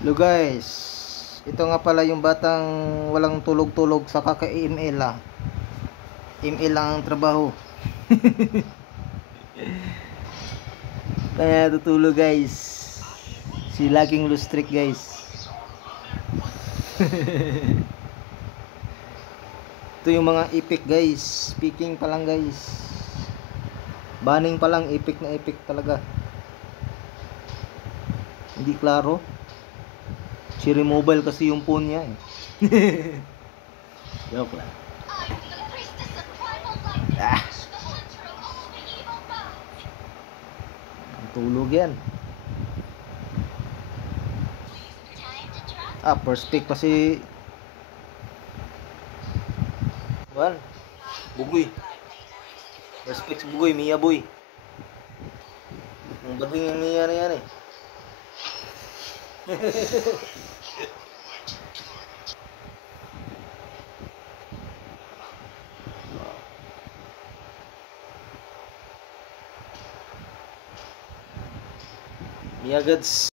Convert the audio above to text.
Hello guys, ito nga pala yung batang walang tulog-tulog sa kaka-email email lang ang trabaho. Kaya tutulog guys. Si laging lustrik guys. Ito yung mga epic guys. Speaking pa lang guys. Banning pa lang epic na epic talaga. Hindi klaro. Cherry Mobile kasi yung phone niya eh. Joke lang. Ah. Tulog yan. First pick pa si Juan. Bugoy. First pick si Bugoy, Mia Boy. Ang bading yung Mia na yan eh. Mia Gods.